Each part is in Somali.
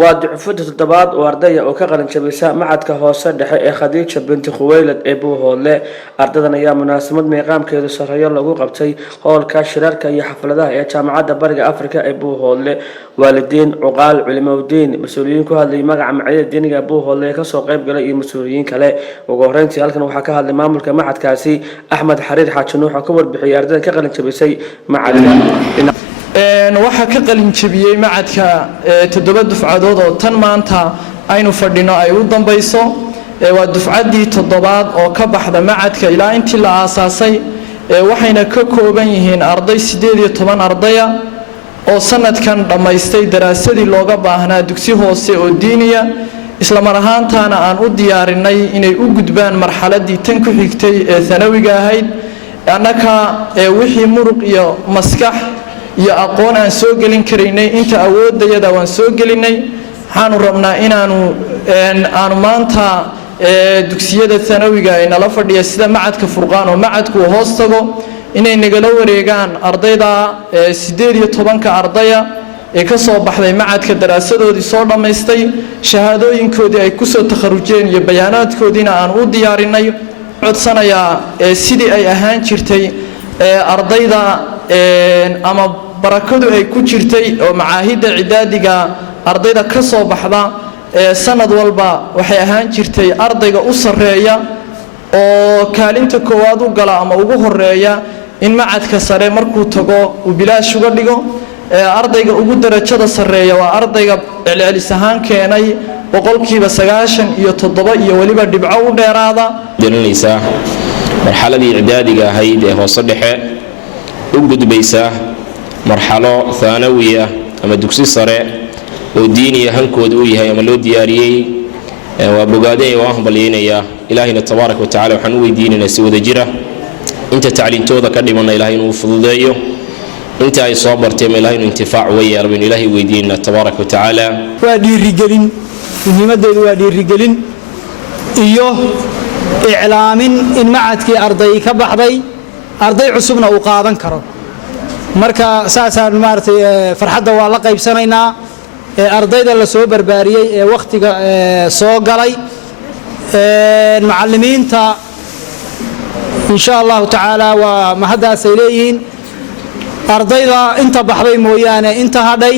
ودعفت التباد وأرضية وكقرن شبيسة معد كهوسة دحى خديجة بنت خويلد أبو هولة أرضنا يا مناسبة مقام كيدو سرية لغو قبتي هول كاشرار كي حفلتها يا جامعة برق أفريقيا أبو هولة والدين عقال علماء الدين مسؤولين كهذا مجمع معيد الدين أبو هولة كسوق قيب قلي مسؤولين كلا وقهرنتي هلكن وحكاها المامل كمعد كاسي أحمد حرير حاتشنوح حكمر بحي أرضنا كقرن شبيسة معد waxa ka qalin jabiyay macadka toddoba dufcadood oo tan maanta aynu fadhino ay u dambayso waa dufcadii toddobaad oo ka baxda macadka ilaa intii la aasaasay waxayna ka kooban yihiin arday 18 ardaya oo sanadkan dhamaystay daraasadii looga baahnaa dugsi hoose oo diiniya isla mar ahaantaana aan u diyaarinay inay u gudbaan marxaladii tan ku xigtay ee thanawiga ahayd annaka wixii muruq iyo maskax iyo aqoon aan soo gelin karaynay inta awoodayada waan soo gelinay waxaanu rabnaa inaanu maanta dugsiyada thanawiga ay nala fadhiya sida macadka furqaan oo macadku hoos tago inay nagala wareegaan ardayda 18 ardaya ee ka soo baxday macadka daraasadoodii soo dhamaystay shahaadooyinkoodii ay ku soo takharujeen iyo bayaanaadkoodiina aan u diyaarinay codsanaya sidii ay ahaan jirtay ardayda ama barakadu ay ku jirtay oo macaahida cidaadiga ardayda ka soo baxda sanad walba waxay ahaan jirtay ardayga u sareeya oo kaalinta koowaad u gala ama ugu horeeya in macadka sare markuu tago uu bilaash uga dhigo ardayga ugu darajada sareeya waa ardayga celcelis ahaan keenay boqolkiiba 97 iyo waliba dhibco u dheeraada delinaysa marxaladii cidaadiga ahayd ee hoos dhexe u gudbaysa marxalo thanawiya ama dugsi sare oo diiniya hankooda u yahay ama loo diyaariyay waa bogaadeen oo hambalyeynaya ilaahina tabaaraka wa tacaala waxaan u weydiinaynaa si wada jira inta tacliintooda ka dhimanay ilaahay inuu fududeeyo inta ay soo barteen ilaahay inuu intifaac weeye rabbi ilaahay weydiinna tabaaraka wa tacaala waa dhiirigelin muhiimadeedu waa dhiirigelin iyo iclaamin in macadkii arday ka baxday arday cusubna uu qaadan karo marka saasaan maartay farxadda waa la qaybsanaynaa ardayda la soo barbaariyay ee waqtiga soo galay macallimiinta insha Allah taala waa mahadaas ay leeyihiin ardayda inta baxday mooyaane inta hadhay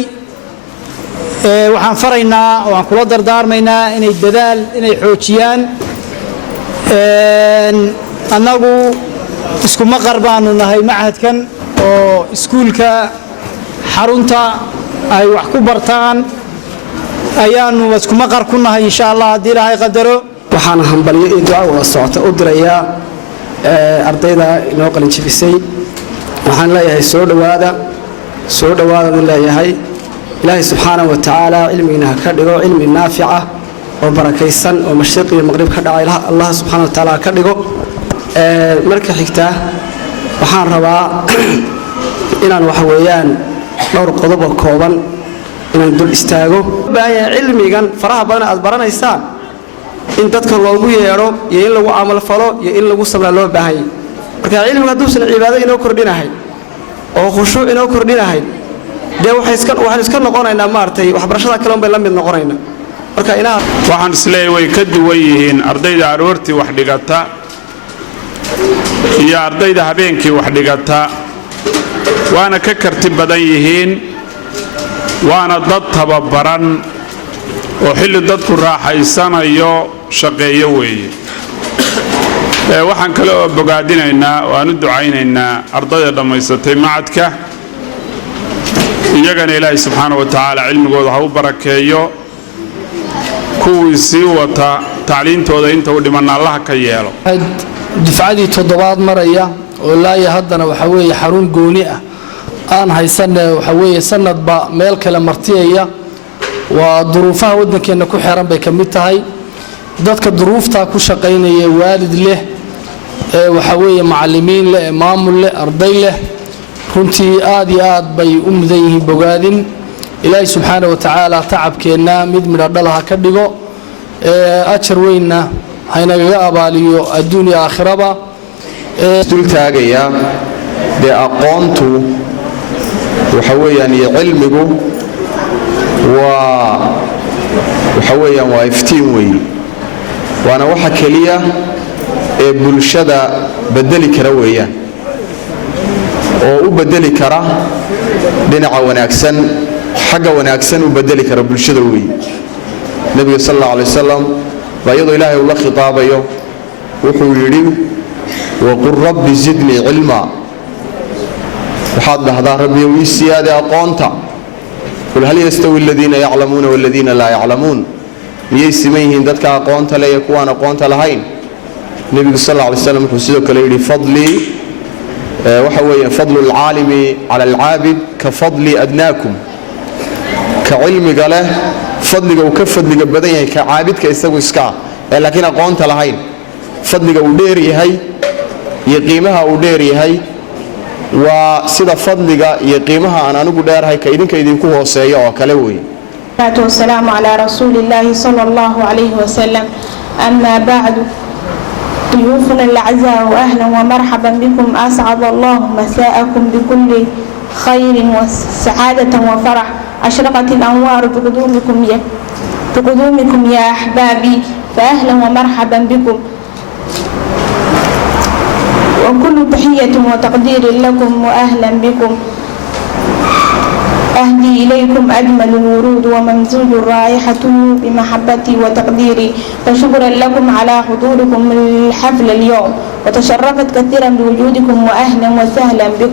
waxaan faraynaa oo aan kula dardaarmaynaa inay dadaal inay xoojiyaan annagu isku maqar baanu nahay macadkan oo iskuulka xarunta ay wax ku bartaan ayaanu isku maqar ku nahay insha Allah hadii Ilaahay qadaro waxaan hambalyo iyo duco wada socota u dirayaa ardayda inoo qalin jabisay waxaan leeyahay soo dhawaada leeyahay Ilaahay subhanahu wa ta'ala ilmiina ka dhigo ilmi naafica oo barakaysan oo mashriq iyo maghrib ka dhacay Allah subhanahu wa ta'ala ka dhigo marka xigta waxaan rabaa inaan wax weeyaan dhowr qodob oo kooban inaan dul istaago baayaa cilmigan faraha badan aad baranaysaan in dadka loogu yeero iyo in lagu amal falo iyo in lagu sabra loo baahay marka cilmiga duusan cibaado inoo kordhinahay oo khushuuc inoo kordhinahay waxaan iska noqonaynaa maartay waxbarashada kale bay la mid noqonaynaa marka waxaan isleeyahay way ka duwan yihiin ardayda aroortii wax dhigata iyo ardayda habeenkii wax dhigata waana ka karti badan yihiin waana dad tababaran oo xilli dadku raaxaysanayo shaqeeyo weeye waxaan kale oo bogaadinaynaa oo aan u ducaynaynaa ardayda dhammaysatay macadka iyagana ilaahay subxaanahu wa tacaala cilmigooda ha u barakeeyo kuwii sii wata tacliintooda inta u dhimanna allaha ka yeelo dufcadii toddobaad maraya oo laaya haddana waxa weeye xarun gooni ah aan haysanne waxa weeye sanadba meel kale martiyaya waa duruufaha waddankeena ku xeeran bay ka mid tahay dadka duruufta ku shaqaynaya waalid leh waxa weeye macallimiin leh maamul leh arday leh runtii aad iyo aad bay u mudan yihiin bogaadin ilaahay subxaanahu wa tacaala tacabkeenna mid midho dhalaha ka dhigo ajar weynna haynagaga abaaliyo adduun iyo aakhiraba dul taagaya dee aqoontu waxa weeyaan iyo cilmigu waa waxa weeyaan waa iftiin weeye waana waxa keliya ee bulshada bedeli kara weeyaan oo u bedeli kara dhinaca wanaagsan xagga wanaagsan u bedeli kara bulshada weeye nabiga sallallahu alayhi wasallam bayadu ilaahay uu la khitaabayo wuxuu yiri waqur rabbi zidni ilma waxaad dhahdaa rabbi ii siyaada aqoonta qul hal yastawi alladhina ya'lamuna wal ladhina la ya'lamun miyay simayhiin dadka aqoonta leh iyo kuwaan aqoonta lahayn nabiga sallallahu alayhi wasallam wuxuu sidoo kale yiri fadli waxa weeye fadlu al-aalimi ala al-aabid ka fadli adnaakum ka cilmiga leh fadliga uu ka fadliga badan yahay ka caabidka isagu iska laakiin aqoonta lahayn fadliga uu dheer yahay iyo qiimaha uu dheer yahay waa sida fadliga iyo qiimaha aan anigu dheerahay ka idinku hooseeyo oo kale weey والسلام على رسول الله صلى الله عليه وسلم أما بعد ضيوفنا الأعزاء وأهلا ومرحبا بكم أسعد الله مساءكم بكل خير وسعادة وفرح أشرقت الأنوار بقدومكم يا أحبابي فأهلا ومرحبا بكم وكل تحية وتقدير لكم وأهلا بكم أهدي إليكم أجمل الورود وممزوج الرائحة بمحبتي وتقديري فشكرا لكم على حضوركم الحفل اليوم وتشرفت كثيرا بوجودكم وأهلا وسهلا بكم